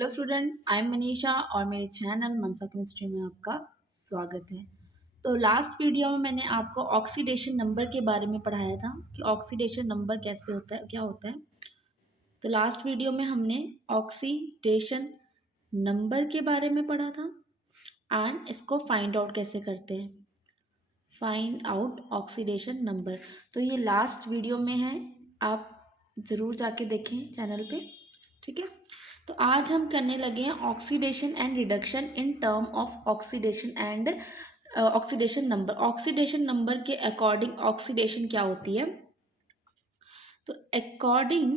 Hello student, I am Manisha और मेरे channel मनसा chemistry में आपका स्वागत है। तो लास्ट वीडियो में मैंने आपको ऑक्सीडेशन नंबर के बारे में पढ़ाया था कि ऑक्सीडेशन नंबर कैसे होता है, क्या होता है। तो लास्ट वीडियो में हमने ऑक्सीडेशन नंबर के बारे में पढ़ा था एंड इसको फाइंड आउट कैसे करते हैं, फाइंड आउट ऑक्सीडेशन नंबर। तो ये लास्ट वीडियो में है, आप ज़रूर जाके देखें चैनल पे, ठीक है। तो आज हम करने लगे हैं oxidation and reduction in term of oxidation and oxidation number. Oxidation number के अकॉर्डिंग ऑक्सीडेशन क्या होती है। तो according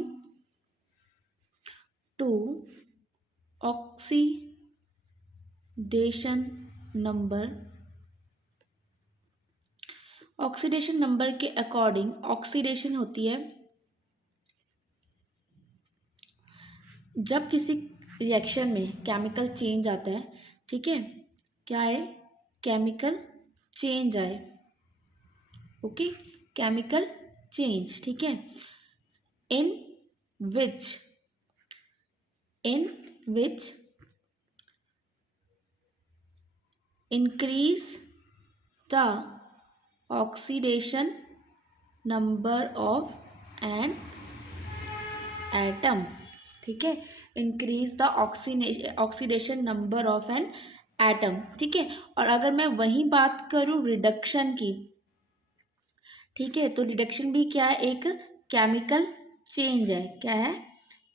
to oxidation number, oxidation number के अकॉर्डिंग ऑक्सीडेशन होती है जब किसी रिएक्शन में केमिकल चेंज आता है, ठीक है। क्या है, केमिकल चेंज आए, ओके, केमिकल चेंज, ठीक है। In which increase the oxidation number of an atom, ठीक है। Increase the oxidation number of an atom, ठीक है। और अगर मैं वही बात करूं रिडक्शन की, ठीक है, तो रिडक्शन भी क्या है, एक केमिकल चेंज है। क्या है,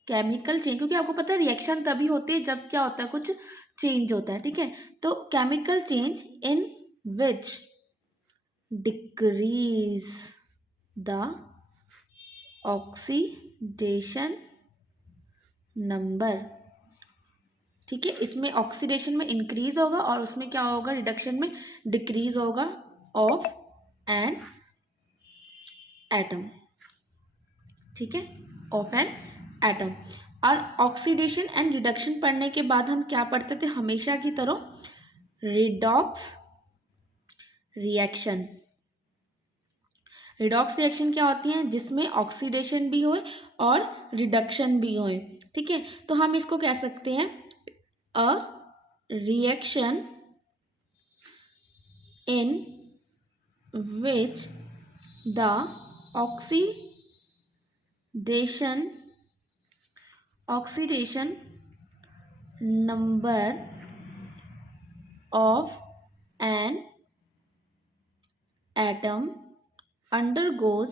केमिकल चेंज, क्योंकि आपको पता है रिएक्शन तभी होती है जब क्या होता है, कुछ चेंज होता है, ठीक है। तो chemical change in which decrease the oxidation number, ठीक है। इसमें ऑक्सीडेशन में इंक्रीज होगा और उसमें क्या होगा, रिडक्शन में डिक्रीज होगा ऑफ एन एटम, ठीक है, ऑफ एन एटम। और ऑक्सीडेशन एंड रिडक्शन पढ़ने के बाद हम क्या पढ़ते थे, हमेशा की तरह रिडॉक्स रिएक्शन। रिडॉक्स रिएक्शन क्या होती है, जिसमें ऑक्सीडेशन भी होए और रिडक्शन भी होए, ठीक है। तो हम इसको कह सकते हैं a reaction in which the oxidation number of an atom undergoes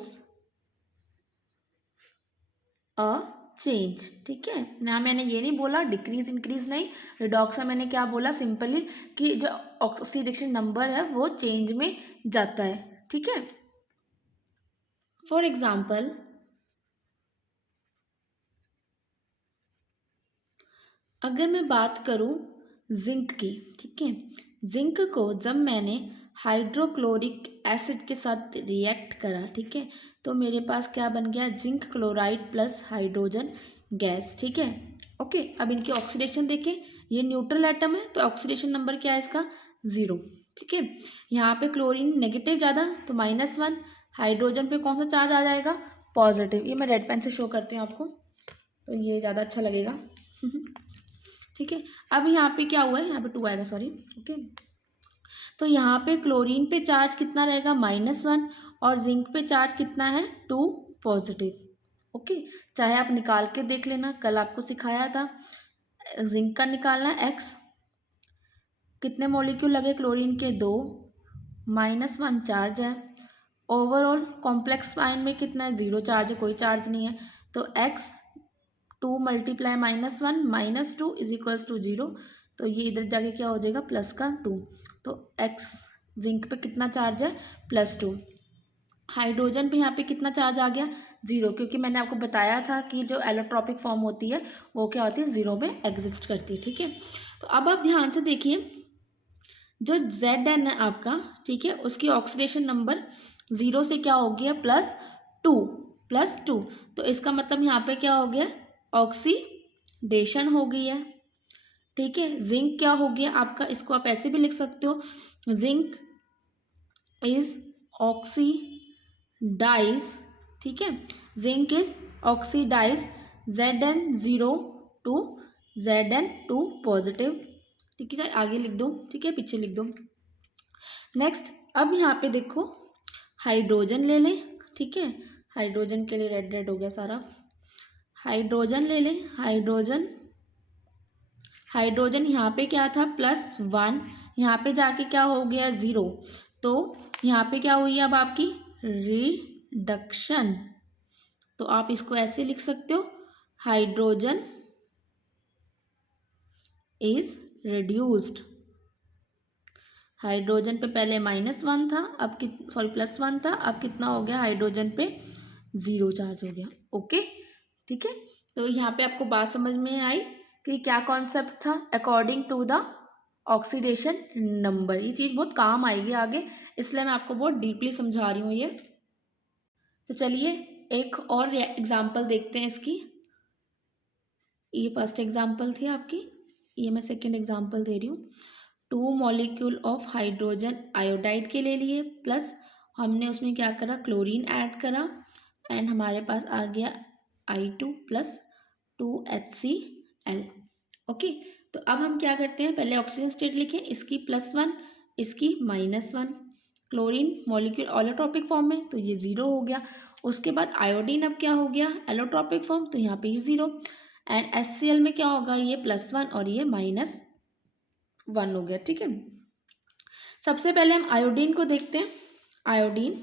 a change, ठीक है ना। मैंने ये नहीं बोला डिक्रीज इंक्रीज नहीं, रिडॉक्स में मैंने क्या बोला, सिंपली कि जो ऑक्सीडेशन नंबर है वो चेंज में जाता है, ठीक है। फॉर एग्जाम्पल, अगर मैं बात करूं जिंक की, ठीक है, जिंक को जब मैंने हाइड्रोक्लोरिक एसिड के साथ रिएक्ट करा, ठीक है, तो मेरे पास क्या बन गया, zinc chloride plus hydrogen gas, ठीक है। ओके, अब इनकी ऑक्सीडेशन देखें, ये न्यूट्रल एटम है तो ऑक्सीडेशन नंबर क्या है इसका, 0, ठीक है। यहाँ पे क्लोरीन नेगेटिव ज़्यादा तो -1, हाइड्रोजन पे कौन सा चार्ज आ जाएगा, पॉजिटिव। ये मैं रेड पेन से शो करती हूँ आपको, तो ये ज़्यादा अच्छा लगेगा ठीक है। अब यहाँ पे क्या हुआ है, यहाँ पे 2 आएगा, सॉरी, ओके। तो यहाँ पे क्लोरीन पे चार्ज कितना रहेगा, -1, और जिंक पे चार्ज कितना है, 2 पॉजिटिव, ओके। चाहे आप निकाल के देख लेना, कल आपको सिखाया था जिंक का निकालना, x कितने मॉलिक्यूल लगे क्लोरीन के, 2, -1 चार्ज है। ओवरऑल कॉम्प्लेक्स आयन में कितना है, 0 चार्ज है, कोई चार्ज नहीं है। तो x 2 × -1 -2 इज इक्वल्स टू 0, तो ये इधर जाके क्या हो जाएगा, प्लस का 2। तो x जिंक पे कितना चार्ज है, +2। हाइड्रोजन पे यहाँ पे कितना चार्ज आ गया, 0, क्योंकि मैंने आपको बताया था कि जो एलोट्रॉपिक फॉर्म होती है वो क्या होती है, 0 में एग्जिस्ट करती है, ठीक है। तो अब आप ध्यान से देखिए, जो Zn है आपका, ठीक है, उसकी ऑक्सीडेशन नंबर 0 से क्या हो गया, +2, तो इसका मतलब यहाँ पे क्या हो गया, ऑक्सीडेशन हो गई है, ठीक है। जिंक क्या हो गया आपका, इसको आप ऐसे भी लिख सकते हो, जिंक इज ऑक्सीडाइज, ठीक है, zinc is oxidise Zn 0 to Zn2 positive, ठीक है, आगे लिख दो, ठीक है, पीछे लिख दो। नेक्स्ट, अब यहाँ पे देखो हाइड्रोजन ले लें, ठीक है, हाइड्रोजन के लिए रेड रेड हो गया सारा। हाइड्रोजन ले लें, हाइड्रोजन, हाइड्रोजन यहाँ पे क्या था +1, यहाँ पे जाके क्या हो गया 0, तो यहाँ पे क्या हुई अब आपकी रिडक्शन। तो आप इसको ऐसे लिख सकते हो, हाइड्रोजन इज रिड्यूस्ड। हाइड्रोजन पे पहले -1 था, अब +1 था, अब कितना हो गया हाइड्रोजन पे 0 चार्ज हो गया। ओके, ठीक है, तो यहाँ पे आपको बात समझ में आई कि क्या कॉन्सेप्ट था according to the oxidation number. ये चीज़ बहुत काम आएगी आगे, इसलिए मैं आपको बहुत डीपली समझा रही हूँ ये। तो चलिए एक और एग्जाम्पल देखते हैं इसकी। ये फर्स्ट एग्जाम्पल थी आपकी, ये मैं सेकेंड एग्जाम्पल दे रही हूँ। 2 मॉलिक्यूल ऑफ हाइड्रोजन आयोडाइड के ले लिए, प्लस हमने उसमें क्या करा क्लोरीन ऐड करा, एंड हमारे पास आ गया I2 + 2HCl। ओके, तो अब हम क्या करते हैं, पहले ऑक्सीजन स्टेट लिखें, इसकी +1, इसकी -1। क्लोरीन मॉलिक्यूल ऑलोट्रॉपिक फॉर्म में, तो ये 0 हो गया। उसके बाद आयोडीन अब क्या हो गया एलोट्रॉपिक फॉर्म, तो यहाँ पे ये 0, एंड HCl में क्या होगा ये +1 और ये -1 हो गया, ठीक है। सबसे पहले हम आयोडीन को देखते हैं। आयोडीन,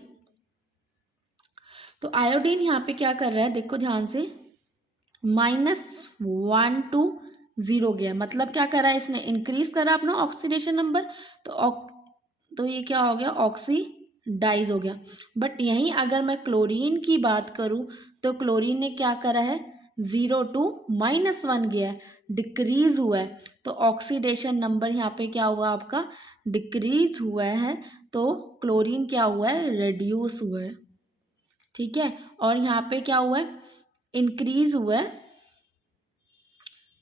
तो आयोडीन यहाँ पे क्या कर रहा है देखो ध्यान से, -1 to 0 गया, मतलब क्या करा है इसने इंक्रीज करा अपना ऑक्सीडेशन नंबर, तो ये क्या हो गया ऑक्सीडाइज हो गया। बट यहीं अगर मैं क्लोरीन की बात करूँ तो क्लोरीन ने क्या करा है 0 to -1 गया है, डिक्रीज हुआ है, तो ऑक्सीडेशन नंबर यहाँ पे क्या हुआ आपका डिक्रीज हुआ है, तो क्लोरीन क्या हुआ है रिड्यूस हुआ है, ठीक है। और यहाँ पे क्या हुआ है इंक्रीज हुआ है,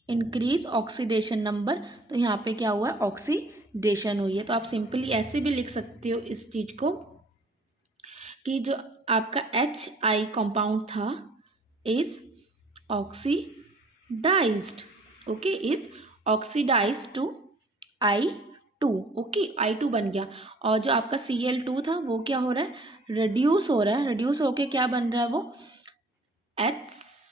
इंक्रीज ऑक्सीडेशन नंबर, तो यहाँ पे क्या हुआ है ऑक्सीडेशन हुई है। तो आप सिंपली ऐसे भी लिख सकते हो इस चीज को कि जो आपका HI कंपाउंड था is oxidised, okay, is oxidised to I2, okay, I2 बन गया। और जो आपका Cl2 था वो क्या हो रहा है रिड्यूस हो रहा है, रिड्यूस होके क्या बन रहा है वो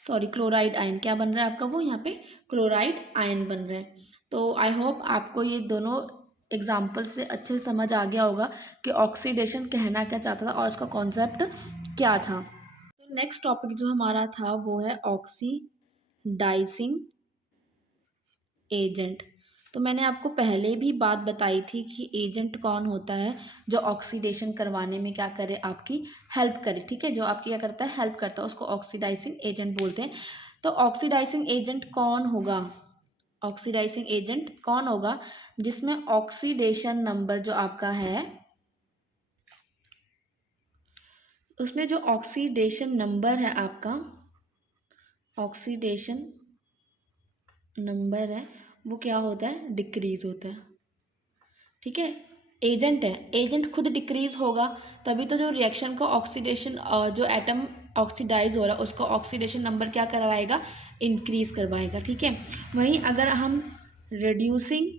क्लोराइड आयन, क्या बन रहा है आपका वो यहाँ पे क्लोराइड आयन बन रहा है। तो आई होप आपको ये दोनों एग्जाम्पल से अच्छे से समझ आ गया होगा कि ऑक्सीडेशन कहना क्या चाहता था और उसका कॉन्सेप्ट क्या था। तो नेक्स्ट टॉपिक जो हमारा था वो है ऑक्सीडाइजिंग एजेंट। तो मैंने आपको पहले भी बात बताई थी कि एजेंट कौन होता है जो ऑक्सीडेशन करवाने में क्या करे आपकी हेल्प करे, ठीक है, जो आपकी क्या करता है हेल्प करता है, उसको ऑक्सीडाइजिंग एजेंट बोलते हैं। तो ऑक्सीडाइजिंग एजेंट कौन होगा, ऑक्सीडाइजिंग एजेंट कौन होगा जिसमें ऑक्सीडेशन नंबर जो आपका है, उसमें जो ऑक्सीडेशन नंबर है आपका, ऑक्सीडेशन नंबर है वो क्या होता है डिक्रीज होता है, ठीक है। एजेंट है, एजेंट खुद डिक्रीज होगा तभी तो जो रिएक्शन को ऑक्सीडेशन जो एटम ऑक्सीडाइज हो रहा है उसको ऑक्सीडेशन नंबर क्या करवाएगा इंक्रीज करवाएगा, ठीक है। वहीं अगर हम रिड्यूसिंग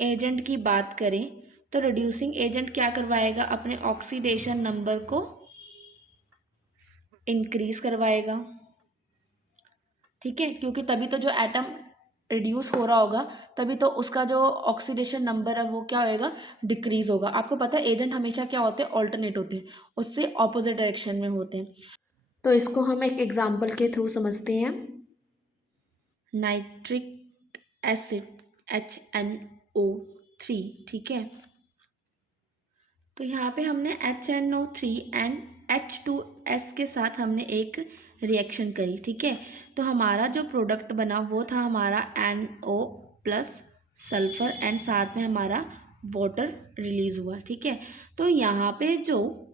एजेंट की बात करें तो रिड्यूसिंग एजेंट क्या करवाएगा अपने ऑक्सीडेशन नंबर को इंक्रीज करवाएगा, ठीक है, क्योंकि तभी तो जो एटम रिड्यूस हो रहा होगा तभी तो उसका जो ऑक्सीडेशन नंबर है वो क्या होएगा डिक्रीज होगा। आपको पता है एजेंट हमेशा क्या होते हैं ऑल्टरनेट होते हैं, उससे ऑपोजिट डायरेक्शन में होते हैं। तो इसको हम एक एग्जांपल के थ्रू समझते हैं। नाइट्रिक एसिड HNO3, ठीक है, तो यहाँ पे हमने HNO3 एंड H2S के साथ हमने एक रिएक्शन करी, ठीक है। तो हमारा जो प्रोडक्ट बना वो था हमारा NO प्लस सल्फर एंड साथ में हमारा वाटर रिलीज हुआ, ठीक है। तो यहाँ पे जो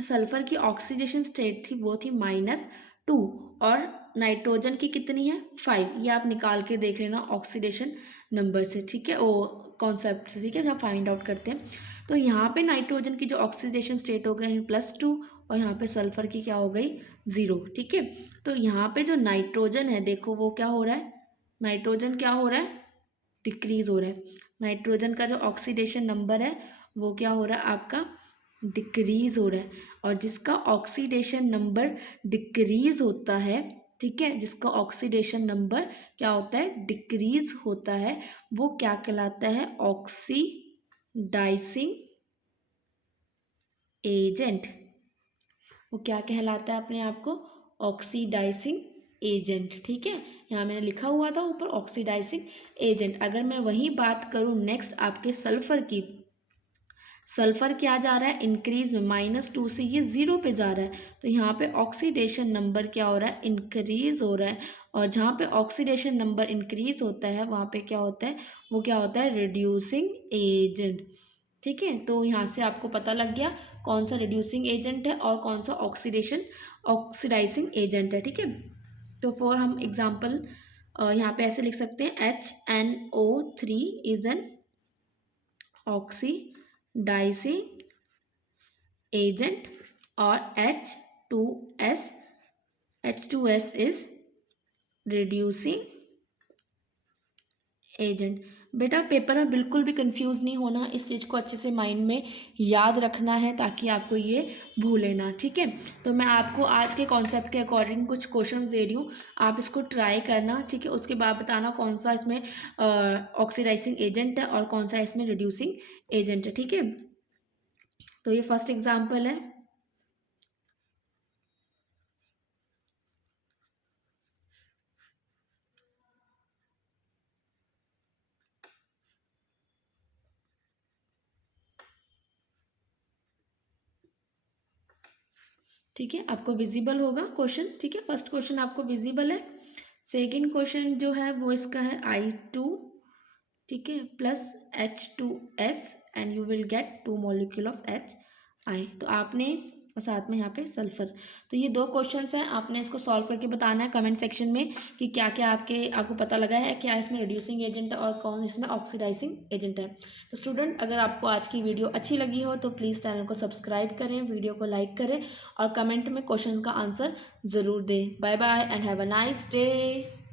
सल्फर की ऑक्सीडेशन स्टेट थी वो थी -2 और नाइट्रोजन की कितनी है 5, ये आप निकाल के देख लेना ऑक्सीडेशन नंबर से, ठीक है, वो कॉन्सेप्ट से, ठीक है, हम फाइंड आउट करते हैं। तो यहाँ पे नाइट्रोजन की जो ऑक्सीडेशन स्टेट हो गए हैं +2 और यहाँ पे सल्फर की क्या हो गई 0, ठीक है। तो यहाँ पे जो नाइट्रोजन है देखो वो क्या हो रहा है, नाइट्रोजन क्या हो रहा है, डिक्रीज हो रहा है। नाइट्रोजन का जो ऑक्सीडेशन नंबर है वो क्या हो रहा है आपका, डिक्रीज हो रहा है। और जिसका ऑक्सीडेशन नंबर डिक्रीज होता है, ठीक है, जिसका ऑक्सीडेशन नंबर क्या होता है, डिक्रीज होता है, वो क्या कहलाता है, ऑक्सीडाइजिंग एजेंट। वो क्या कहलाता है अपने आप को, ऑक्सीडाइजिंग एजेंट, ठीक है। यहाँ मैंने लिखा हुआ था ऊपर ऑक्सीडाइजिंग एजेंट। अगर मैं वही बात करूँ नेक्स्ट आपके सल्फर की, सल्फर क्या जा रहा है, इंक्रीज में, -2 से ये 0 पे जा रहा है। तो यहाँ पे ऑक्सीडेशन नंबर क्या हो रहा है, इंक्रीज हो रहा है। और जहाँ पे ऑक्सीडेशन नंबर इंक्रीज होता है वहाँ पे क्या होता है, वो क्या होता है, रिड्यूसिंग एजेंट, ठीक है। तो यहाँ से आपको पता लग गया कौन सा रिड्यूसिंग एजेंट है और कौन सा ऑक्सीडाइजिंग एजेंट है, ठीक है। तो फॉर हम एग्जाम्पल यहाँ पे ऐसे लिख सकते हैं, HNO3 is an oxidising agent और H2S इज रिड्यूसिंग एजेंट। बेटा पेपर में बिल्कुल भी कंफ्यूज नहीं होना, इस चीज़ को अच्छे से माइंड में याद रखना है ताकि आपको ये भूले ना, ठीक है। तो मैं आपको आज के कॉन्सेप्ट के अकॉर्डिंग कुछ क्वेश्चंस दे रही हूँ, आप इसको ट्राई करना, ठीक है। उसके बाद बताना कौन सा इसमें ऑक्सीडाइजिंग एजेंट है और कौन सा इसमें रिड्यूसिंग एजेंट है, ठीक है। तो ये फर्स्ट एग्जाम्पल है, ठीक है, आपको विजिबल होगा क्वेश्चन, ठीक है। फर्स्ट क्वेश्चन आपको विजिबल है। सेकंड क्वेश्चन जो है वो इसका है I2, ठीक है, +H2S and you will get 2 molecule of HI। तो आपने और साथ में यहाँ पे सल्फर। तो ये 2 क्वेश्चंस हैं, आपने इसको सॉल्व करके बताना है कमेंट सेक्शन में कि क्या क्या आपको पता लगा है, क्या इसमें रिड्यूसिंग एजेंट है और कौन इसमें ऑक्सीडाइजिंग एजेंट है। तो स्टूडेंट अगर आपको आज की वीडियो अच्छी लगी हो तो प्लीज़ चैनल को सब्सक्राइब करें, वीडियो को लाइक करें और कमेंट में क्वेश्चन का आंसर ज़रूर दें। Bye bye and have a nice day.